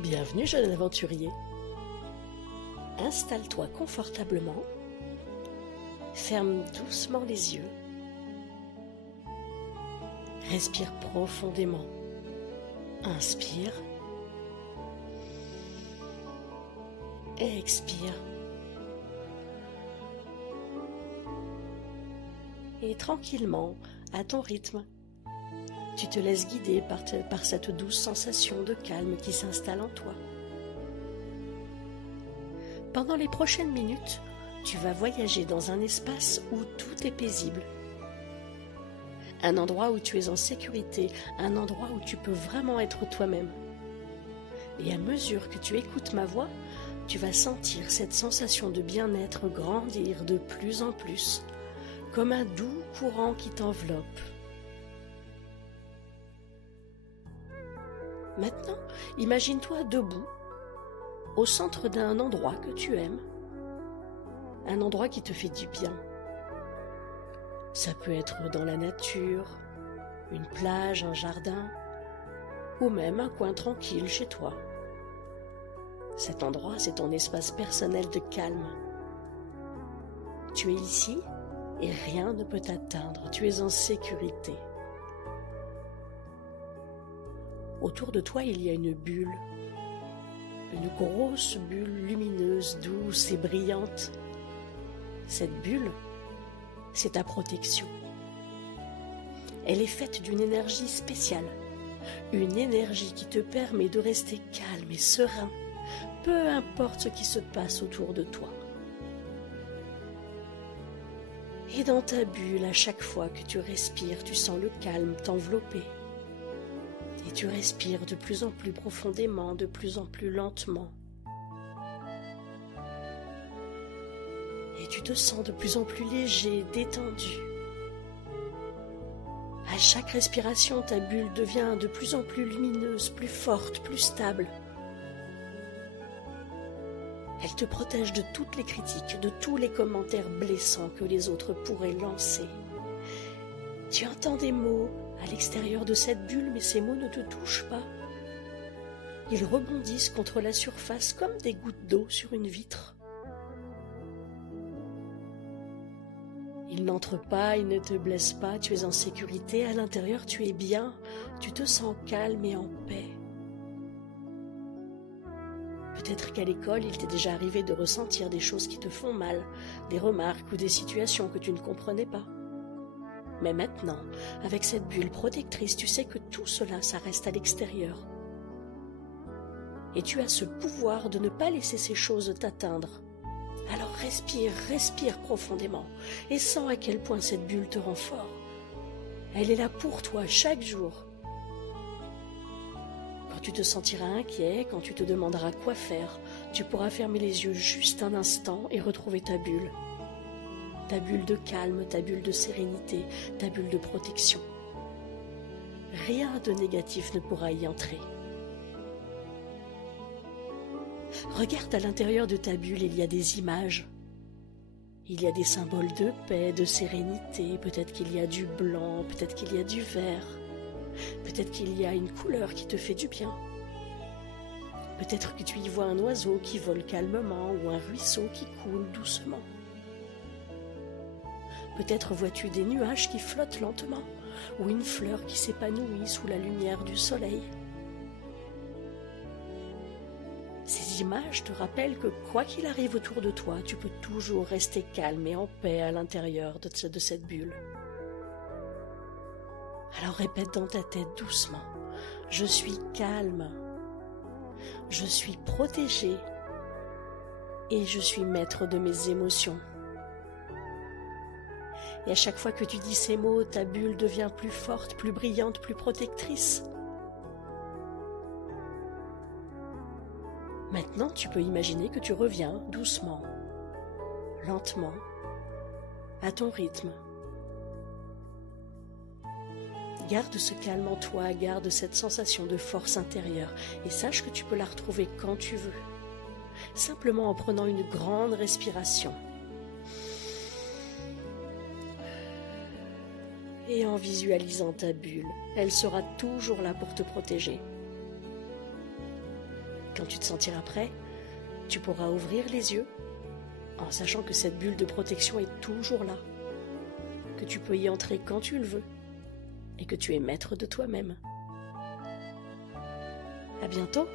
Bienvenue jeune aventurier. Installe-toi confortablement, ferme doucement les yeux, respire profondément, inspire, expire et tranquillement, à ton rythme, tu te laisses guider par cette douce sensation de calme qui s'installe en toi. Pendant les prochaines minutes, tu vas voyager dans un espace où tout est paisible. Un endroit où tu es en sécurité, un endroit où tu peux vraiment être toi-même. Et à mesure que tu écoutes ma voix, tu vas sentir cette sensation de bien-être grandir de plus en plus, comme un doux courant qui t'enveloppe. Maintenant, imagine-toi debout, au centre d'un endroit que tu aimes, un endroit qui te fait du bien. Ça peut être dans la nature, une plage, un jardin, ou même un coin tranquille chez toi. Cet endroit, c'est ton espace personnel de calme. Tu es ici et rien ne peut t'atteindre, tu es en sécurité. Autour de toi, il y a une bulle, une grosse bulle lumineuse, douce et brillante. Cette bulle, c'est ta protection. Elle est faite d'une énergie spéciale, une énergie qui te permet de rester calme et serein, peu importe ce qui se passe autour de toi. Et dans ta bulle, à chaque fois que tu respires, tu sens le calme t'envelopper. Et tu respires de plus en plus profondément, de plus en plus lentement. Et tu te sens de plus en plus léger, détendu. À chaque respiration, ta bulle devient de plus en plus lumineuse, plus forte, plus stable. Elle te protège de toutes les critiques, de tous les commentaires blessants que les autres pourraient lancer. Tu entends des mots à l'extérieur de cette bulle, mais ces mots ne te touchent pas. Ils rebondissent contre la surface comme des gouttes d'eau sur une vitre. Ils n'entrent pas, ils ne te blessent pas, tu es en sécurité, à l'intérieur tu es bien, tu te sens calme et en paix. Peut-être qu'à l'école, il t'est déjà arrivé de ressentir des choses qui te font mal, des remarques ou des situations que tu ne comprenais pas. Mais maintenant, avec cette bulle protectrice, tu sais que tout cela, ça reste à l'extérieur. Et tu as ce pouvoir de ne pas laisser ces choses t'atteindre. Alors respire profondément et sens à quel point cette bulle te rend fort. Elle est là pour toi chaque jour. Quand tu te sentiras inquiet, quand tu te demanderas quoi faire, tu pourras fermer les yeux juste un instant et retrouver ta bulle. Ta bulle de calme, ta bulle de sérénité, ta bulle de protection. Rien de négatif ne pourra y entrer. Regarde à l'intérieur de ta bulle, il y a des images. Il y a des symboles de paix, de sérénité, peut-être qu'il y a du blanc, peut-être qu'il y a du vert, peut-être qu'il y a une couleur qui te fait du bien. Peut-être que tu y vois un oiseau qui vole calmement ou un ruisseau qui coule doucement. Peut-être vois-tu des nuages qui flottent lentement ou une fleur qui s'épanouit sous la lumière du soleil. Ces images te rappellent que quoi qu'il arrive autour de toi, tu peux toujours rester calme et en paix à l'intérieur de cette bulle. Alors répète dans ta tête doucement, je suis calme, je suis protégé et je suis maître de mes émotions. Et à chaque fois que tu dis ces mots, ta bulle devient plus forte, plus brillante, plus protectrice. Maintenant, tu peux imaginer que tu reviens doucement, lentement, à ton rythme. Garde ce calme en toi, garde cette sensation de force intérieure et sache que tu peux la retrouver quand tu veux, simplement en prenant une grande respiration. Et en visualisant ta bulle, elle sera toujours là pour te protéger. quand tu te sentiras prêt, tu pourras ouvrir les yeux en sachant que cette bulle de protection est toujours là, que tu peux y entrer quand tu le veux et que tu es maître de toi-même. À bientôt!